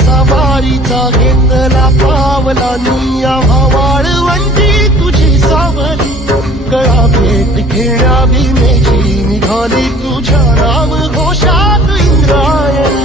सवारीचा घेतला पावला निया वाळवंटी तुझी सावली गळा भेट घेण्या भीमेची निघाली तुझ्या नाम घोषात इंद्रायणी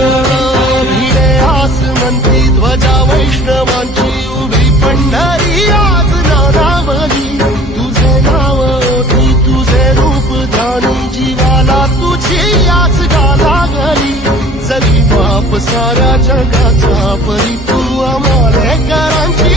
भिडे आसमंती ध्वजा वैष्णवांची उभी पंढरी आज नारावली तुझे नाव ओठी तुझे रूप ध्यानी जीवाला तुझी आस लागली जगी बाप साऱ्या जगाचा परी तू आम्हालेकरांची